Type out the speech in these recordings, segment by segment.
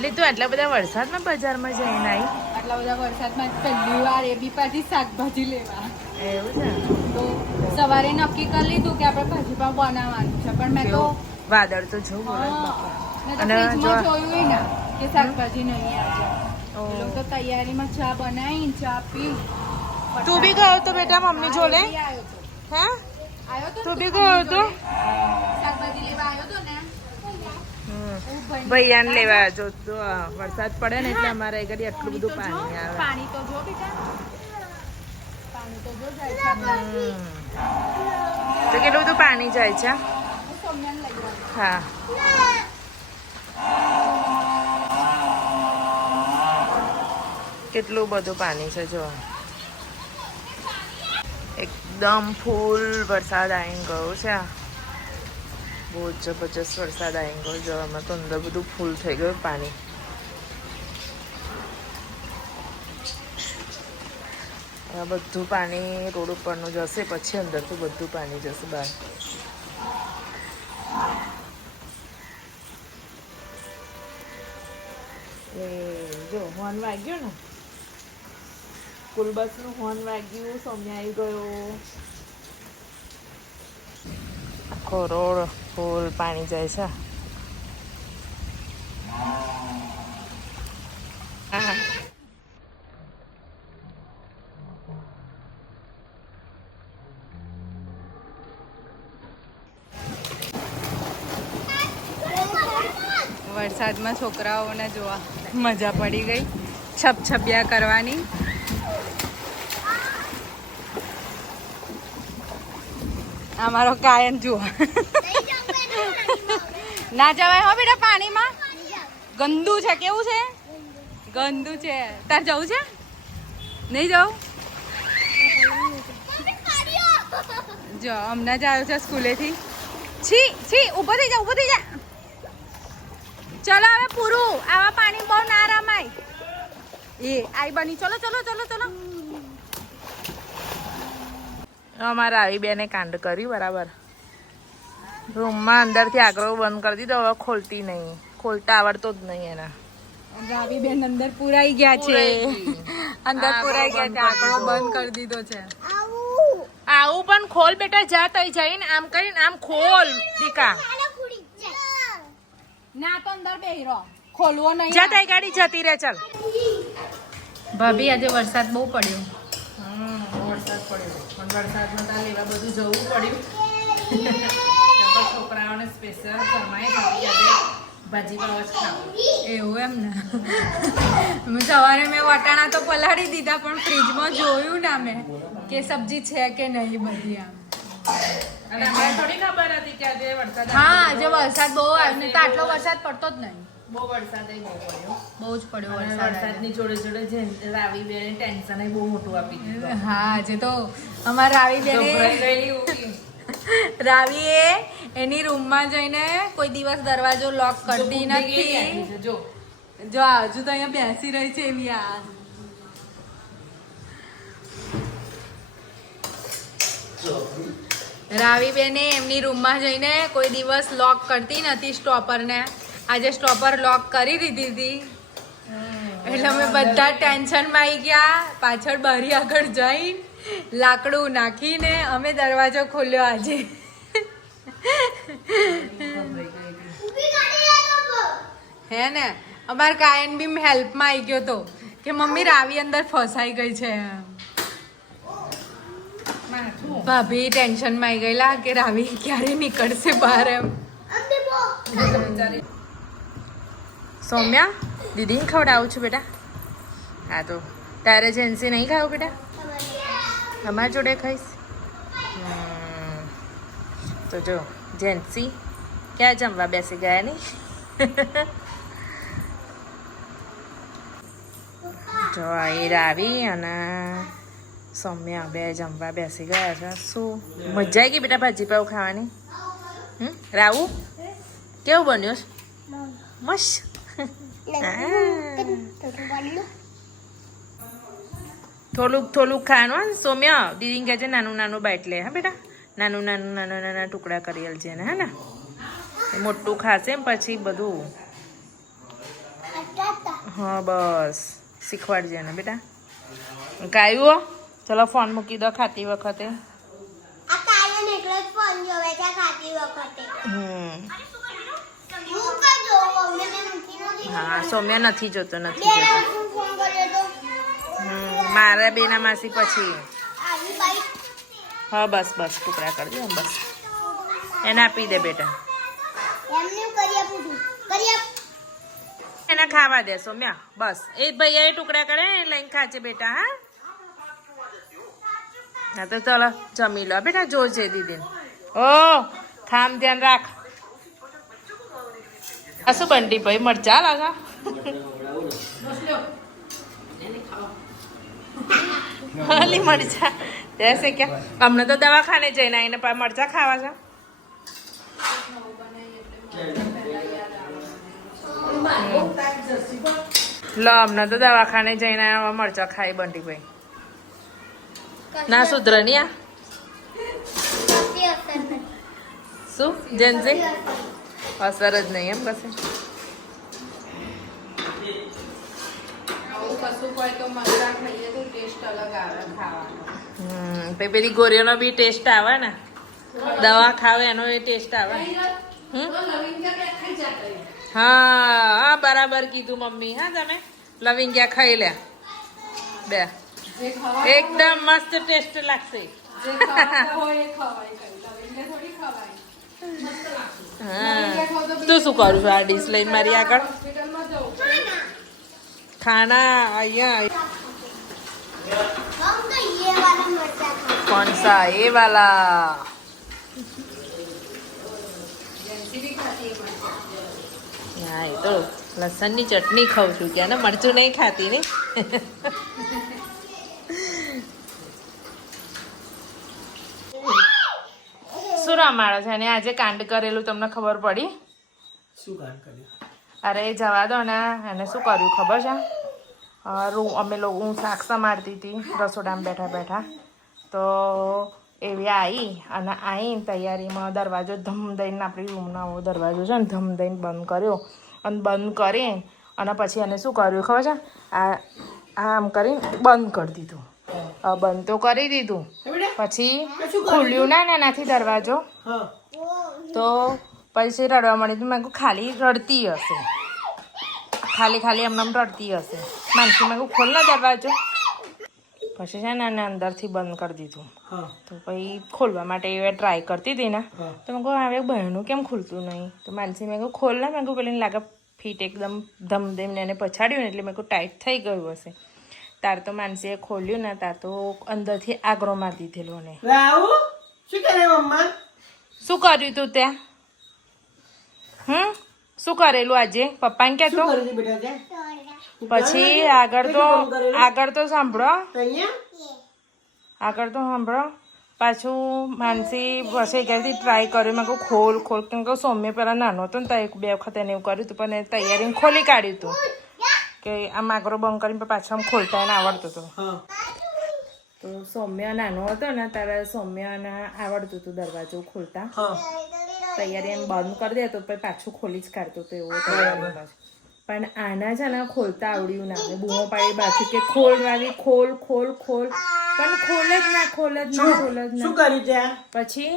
લીધું આટલા બધા વરસાદમાં બજારમાં જઈને આવી આટલા બધા વરસાદમાં પહેલી વાર એ બી પાછી શાકભાજી લેવા. એવું છે? તો સવારે નક્કી કરી લીધું કે આપણે ભાજી પણ બનાવવાનું છે પણ મેં તો વાદળ તો જો અને જોયું ના કે શાકભાજી નહીં આજે તો તૈયારીમાં ચા બનાવી ચા પી તું બી ગયો તો બેટા મમ્મી જોડે? હે? તું બી ગયો તો જોડે? શાકભાજી લેવા આવ્યો તો ને હમ. હું ભાઈને ભૈયાને લેવા જો વરસાદ પડે ને એટલે અમારે ઘડી આટલું બધું પાણી આવે. પાણી તો જો બેટા. તો કેટલું બધું પાણી જાય છે. હા કેટલું બધું પાણી છે જો. એકદમ ફૂલ વરસાદ આવી ગયો છે. બહુ જબરજસ્ત વરસાદ આવી ગયો જવામાં તો અંદર બધું ફૂલ થઈ ગયું પાણી. બધું પાણી રોડ ઉપરનું જશે, પછી અંદરથી બધું પાણી જશે બહાર. જો હોર્ન વાગ્યો ને? સ્કૂલ બસનું હોર્ન વાગ્યું, સૌમ્યા આવી ગયો. આખો રોડ ફૂલ પાણી જાય છે. વરસાદમાં છોકરાઓને જોવા મજા પડી ગઈ. છપછપિયા કરવાની. અમારો કાયન જુઓ. ના જવાય હો બેટા પાણીમાં? ગંદુ છે, કેવું છે? ગંદુ છે. તાર જવું છે? નહીં જવું? જો, હમણાં જ આવ્યો છે સ્કૂલેથી. છી છી, ઊભો થઈ જા, ઊભો થઈ જા. ચલો હવે પૂરું. આવા પાણી બહુ ના રમાય. એ, આઈ બની. ચલો ચલો ચલો ચલો. અમારા આવી બેને કાંડ કરી બરાબર. રૂમમાં અંદરથી આંકડો બંધ કરી દીધો હવે ખોલતી નહીં. ખોલતા આવડતો જ નહીં એના. રાવી બેન અંદર પુરાઈ ગયા છે. અંદર પુરાઈ ગયા છે આંકડો બંધ કરી દીધો છે. આવું પણ ખોલ બેટા જા તઈ જઈને આમ કરીને આમ ખોલ દીકા. ના તો અંદર બેહરો. ખોલવો નહીં જા તઈ ગાડી જતી રહે ચાલ. ભાભી આજે વરસાદ બહુ પડ્યો. પડ્યો પણ વરસાદમાં તાર લેવા બધું જવું પડ્યું. છોકરાઓને સ્પેશિયલ સમય ભાજી પાવ જ ખાવું. એવું એમ ને? સવારે મેં વટાણા તો પલાળી દીધા પણ ફ્રીજમાં જોયું ના મેં કે સબ્જી છે કે નહીં બધી આમ અને અમને થોડી ખબર હતી કે વરસાદ હા આજે વરસાદ બહુ આવ્યો. નહીં તો આટલો વરસાદ પડતો જ નહીં. બહુ વરસાદ બહુ પડ્યો. બહુ જ પડ્યો વરસાદ વરસાદની જોડે જોડે જે રાવી બેને ટેન્શન બહુ મોટું આપી દીધું. હા આજે તો અમારા રાવી બેને. રાવીએ એની રૂમમાં જઈને કોઈ દિવસ દરવાજો લોક કરતી નથી. જો. જો હજુ તો અહીંયા બેસી રહી છે એવી આ. રાવી બેને એમની રૂમમાં જઈને કોઈ દિવસ લોક કરતી નથી સ્ટોપરને. આજે સ્ટોપર લોક કરી દીધી હતી. એટલે અમે બધા ટેન્શનમાં આવી ગયા. પાછળ બારી આગળ જઈને લાકડું નાખીને અમે દરવાજો ખોલ્યો આજે. હે ને? અમાર કાયન બી હેલ્પમાં આવી ગયો તો કે મમ્મી રાવી અંદર ફસાઈ ગઈ છે. ભાભી ટેન્શનમાં આવી ગયેલા કે રાવી ક્યારે નીકળશે બહાર એમ. સૌમ્યા, દીદીને ખવડાવું છું બેટા. હા તો, તારે જેન્સી નહીં ખાવું બેટા? અમારા જોડે ખાઈશ. તો જો જેન્સી ક્યાં જમવા બેસી ગયા નહીં જો એ રાવી અને સૌમ્યા બે જમવા બેસી ગયા છે. શું? મજા આવી ગઈ બેટા ભાજી પાવ ખાવાની? રાવું? કેવું બન્યું? મસ્ત. થોડુંક થોડુંક ખાવાનું સૌમ્ય. દીદીને કહેજે નાનું નાનું બાઈટ લે હા બેટા? નાનું નાનું નાના નાના ટુકડા કરી છે ને હે ને મોટું ખાશે પછી બધું. હા બસ. શીખવાડજે ને બેટા. ગાયું ચલો ફોન મૂકી દો છે ખાતી વખતે. હમ. હું સૌમ્ય નથી જોતો નથી જોતો. મારા બેના માસી પછી. હા બસ બસ ટુકડા કરજો બસ. એને આપી દે બેટા. એને ખાવા દે સૌમ્યા. બસ. એ ભાઈ એ ટુકડા કરે એ લઈને ખાજે બેટા હા? હા તો ચલો જમી લો. બેટા જોજે દીદીને. ઓ ખામ ધ્યાન રાખ. આ શું બંટી ભાઈ મરચા લાગા? હાલી મરચા. જશે ક્યાં? અમને તો દવાખાને જઈને આવીને પા મરચા ખાવા છે. લો અમને તો દવાખાને જઈને આવા મરચા ખાઈ બંટી ભાઈ. ના સુધરે નહીં આ? શું? જેન્સી અસર જ નહીં એમ કશે પેલી ગોરીઓનો બી ટેસ્ટ આવે ને. દવા ખાવે એનો એ ટેસ્ટ આવે. હા હા બરાબર કીધું મમ્મી. હા તમે? લવિંગિયા ખાઈ લે. બે. એકદમ મસ્ત ટેસ્ટ લાગશે. હા તું શું કરું છું આ ડીશ લઈને મારી આગળ? ખાના, અહીંયા કોણ સા એ વાલા. હા, એ તો લસણની ચટણી ખાઉં છું, ક્યાં ને મરચું નહીં ખાતી ને. શું રમાડે છે અને આજે કાંડ કરેલું, તમને ખબર પડી? શું કામ કર્યું? અરે જવા દો ને એને શું કર્યું ખબર છે? રૂમ અમે લોકો હું શાક સમારતી હતી રસોડામાં બેઠા બેઠા. તો એવી આવી અને આવીને તૈયારીમાં દરવાજો ધમ દઈને આપણી રૂમનો આવો દરવાજો છે ને ધમ દઈને બંધ કર્યો. અને બંધ કરી અને પછી એને શું કર્યું ખબર છે? આ આ આમ કરીને બંધ કરી દીધું. બંધ તો કરી દીધું. પછી ખુલ્યું ના ને એનાથી દરવાજો. તો પછી રડવા મળી તો મેં કહું ખાલી રડતી હશે. ખાલી ખાલી એમને એમ રડતી હશે. માનસી મેં કહું ખોલ ને દરવાજો. પછી છે ને એને અંદરથી બંધ કરી દીધું. તો પછી ખોલવા માટે એ ટ્રાય કરતી હતી ને. તો મેં કહું હવે બહેનું કેમ ખુલતું નહીં? તો માનસી મેં કહું ખોલ ને. મેં કહું પેલી લાગે ફીટ એકદમ ધમ ધમને એને પછાડ્યું ને એટલે મેં કહું ટાઈટ થઈ ગયું હશે. તાર તો માનસીએ ખોલ્યું ને તાર તો અંદરથી આગરો મારી દીધેલો ને. શું કર્યું તું ત્યાં? હમ? શું કરેલું આજે? પપ્પાને બેટા તે પછી આગળ તો આગળ તો સાંભળો. આગળ તો સાંભળો. પાછું માનસી પછી ક્યાંથી ટ્રાય કર્યું. મેં કહું ખોલ ખોલ. કેમ કે સૌમ્ય પહેલાં નાનો હતો ને તો એક બે વખત એને એવું કર્યું હતું પણ એ તૈયારીને ખોલી કાઢ્યું હતું. કે આમ માગરો બંધ કરીને પાછો આમ ખોલતા એને આવડતું હતું. તો સૌમ્ય નાનો હતો ને ત્યારે સૌમ્યને આવડતું હતું દરવાજો ખોલતા. તૈયારી એમ બંધ કરી દે તો પછી પાછું ખોલી જ કાઢતો તો એવો પણ આના છે ને ખોલતા આવડ્યું ના. બૂમો પાડી બાકી કે ખોલ વાવી ખોલ ખોલ ખોલ. પણ ખોલ જ ના ખોલ જ ના ખોલ જ શું કર્યું ત્યાં પછી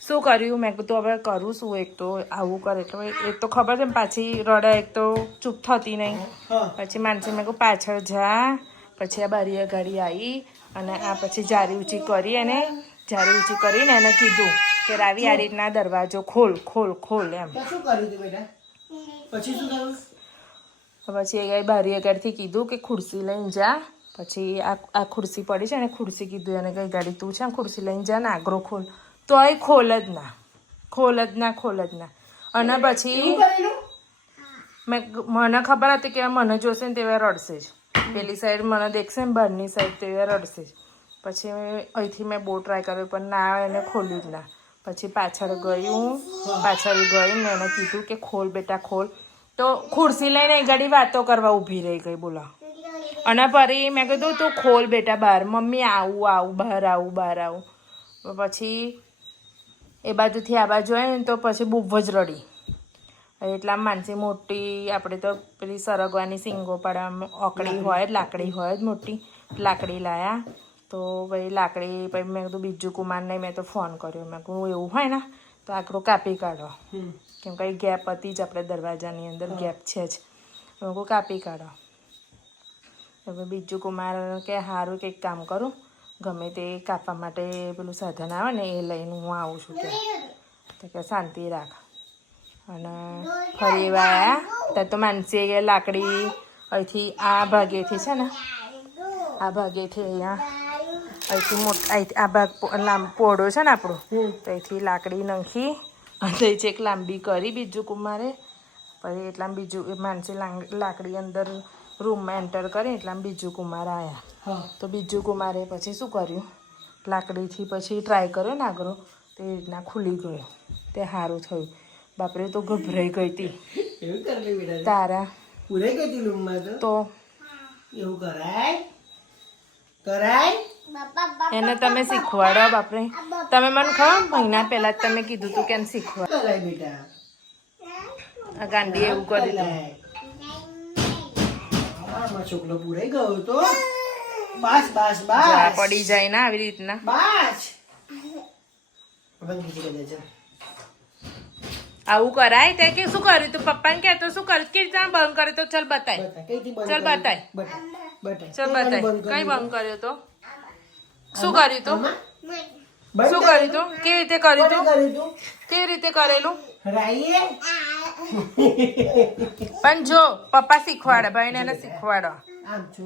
શું કર્યું? મેં કીધું હવે કરું શું એક તો? આવું કરે. તો એક તો ખબર છે ને પાછી રડે એક તો ચૂપ થતી નહીં. પછી માનસી મેં કહું પાછળ જા. પછી આ બારી ઘડી આવી અને આ પછી જારી ઊંચી કરી અને જારી ઊંચી કરીને એને કીધું કે રાવી આ રીતના દરવાજો ખોલ ખોલ ખોલ એમ. તો તું પછી પછી એ બારી આગળથી કીધું કે ખુરશી લઈને જા. પછી આ આ ખુરશી પડી છે અને ખુરશી કીધું એને કઈ ગાડી તું છે ખુરશી લઈને જા ને આગરો ખોલ. એ ખોલ જ ના. ખોલ જ ના ખોલ જ ના. અને પછી મેં મને ખબર હતી કે મને જોશે ને તેવા રડશે જ. પેલી સાઈડ મને દેખશે ને બહારની સાઈડ તેવા રડશે જ. પછી અહીંથી મેં બહુ ટ્રાય કર્યો, પણ ના એને ખોલ્યું જ ના. પછી પાછળ ગયું, પાછળ ગઈ ને એને કીધું કે ખોલ બેટા, ખોલ. તો ખુરશી લઈને ગાડી વાતો કરવા ઊભી રહી ગઈ, બોલો. અને ફરી મેં કીધું, તું ખોલ બેટા બહાર. મમ્મી, આવું આવું, બહાર આવું બહાર આવું. પછી એ બાજુથી આ બાજુ આવી ને તો પછી બહુ જ રડી. એટલા માનસી મોટી, આપણે તો પેલી સરગવાની સિંગો પાડવા ઓકડી હોય, લાકડી હોય જ મોટી, લાકડી લાયા. તો ભાઈ લાકડી પછી મેં કીધું બીજું કુમારને મેં તો ફોન કર્યો. મેં કહું એવું હોય ને તો આકરો કાપી કાઢો. કેમ કે ગેપ હતી જ આપણે દરવાજાની અંદર ગેપ છે જ. મેં કહું કાપી કાઢો. હવે બીજું કુમાર કે સારું કંઈક કામ કરું. ગમે તે કાપવા માટે પેલું સાધન આવે ને એ લઈને હું આવું છું કે તો કે શાંતિ રાખ. અને ફરી વાયા ત્યાં તો માનસી કે લાકડી અહીંથી આ ભાગેથી છે ને આ ભાગેથી અહીંયા અહીંથી મોટા આ ભાગ લાંબ પોળો છે ને આપણો. તો અહીંથી લાકડી નાખી અને અહીંથી એક લાંબી કરી બીજું કુમારે. પછી એટલા બીજું માનસી લાકડી અંદર રૂમમાં એન્ટર કરી એટલા બીજું કુમાર આવ્યા હા. તો બીજું કુમારે પછી શું કર્યું? લાકડીથી પછી ટ્રાય કર્યો ને આગળ તે રીતના ખુલી ગયો. તે સારું થયું. બાપરે તો ગભરાઈ ગઈ હતી. તારા તો? એવું કરાય? કરાય? એને તમે શીખવાડો બાપરે. તમે મને ખબર મહિના પહેલા જ તમે કીધું હતું કે એને શીખવાડો. આ એવું કરી દીધું છોકરો પુરાઈ ગયો તો. બસ બસ બસ. પડી જાય ને આવી રીતના. બાસ. આવું કરાય તે કે શું કર્યું? તું પપ્પાને કહેતો શું કર્યું? કે રીતના બંધ કર્યો તો ચલ બતાય. ચલ બતાય. ચલ બતાય. કઈ બંધ કર્યો તો? શું કર્યું તો? શું બંધ કર્યું તો? કેવી રીતે કર્યું તું? કેવી રીતે કરેલું? પણ જો પપ્પા શીખવાડે ભાઈને એને શીખવાડો. આમ જો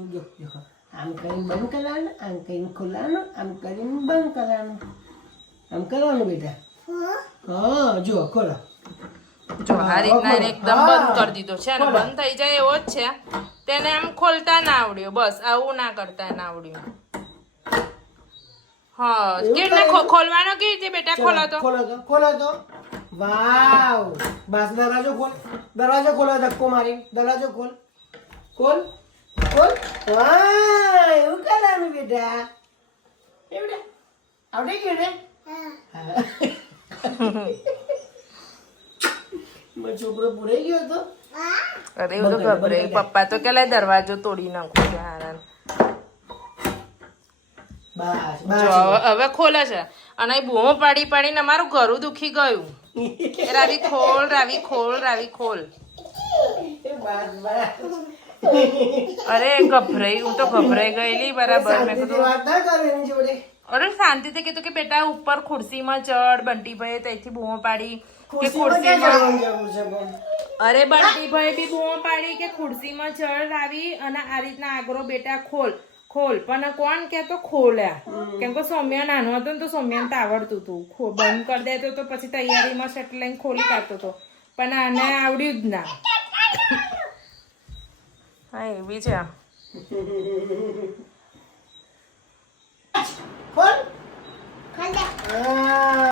આમ કરીને બંધ કરવાનું આમ કરીને ખોલવાનું આમ કરીને બંધ કરવાનું. આમ કરવાનું બેટા. હા જો ખોલો. જો આ રીતના એકદમ બંધ કરી દીધો છે. અને બંધ થઈ જાય એવો જ છે. તેને આમ ખોલતા ના આવડ્યું. બસ આવું ના કરતા ના આવડ્યું. હા એવું કેવી રીતના કરેલું? ખો- ખોલવાનો કેવી રીતે બેટા ખોલો તો ખોલો તો ખોલો તો વાવ બસ દરવાજો ખોલ દરવાજો ખોલો ધક્કો મારી દરવાજો ખોલ ખોલ ખોલ વાહ એવું કરવાનું બેટા એ બેટા આવડે ગયું ને હા. મારો છોકરો પુરાઈ ગયો તો અરે એવું તો ગભરાયું પપ્પા તો કે લાય દરવાજો તોડી નાખો છો હારાન. જો હવે- ખોલે છે. અને એ બૂમો પાડી પાડીને મારું ઘરું દુખી ગયું. રાવી ખોલ રાવી ખોલ રાવી ખોલ. અરે ગભરાઈ હું તો ગભરાઈ ગયેલી બરાબર. મેં કીધું અરે શાંતિથી કીધું કે બેટા ઉપર ખુરશીમાં ચડ બંટીભાઈ ત્યાંથી બૂમો પાડી કે ખુરશીમાં? અરે બંટીભાઈ બી બૂમો પાડી કે ખુરશીમાં ચડ આવી અને આ રીતના આગરો બેટા ખોલ. ખોલ. પણ કોણ કે તો ખોલ્યા કેમ કે સૌમ્ય નાનો હતો ને તો સૌમ્યાને તો આવડતું હતું. બંધ કરી દેતો તો પછી તૈયારીમાં સેટ લઈને ખોલી કાઢતો હતો પણ આને આવડ્યું જ ના. હા એવી છે ખોલ. ખોલ દે આ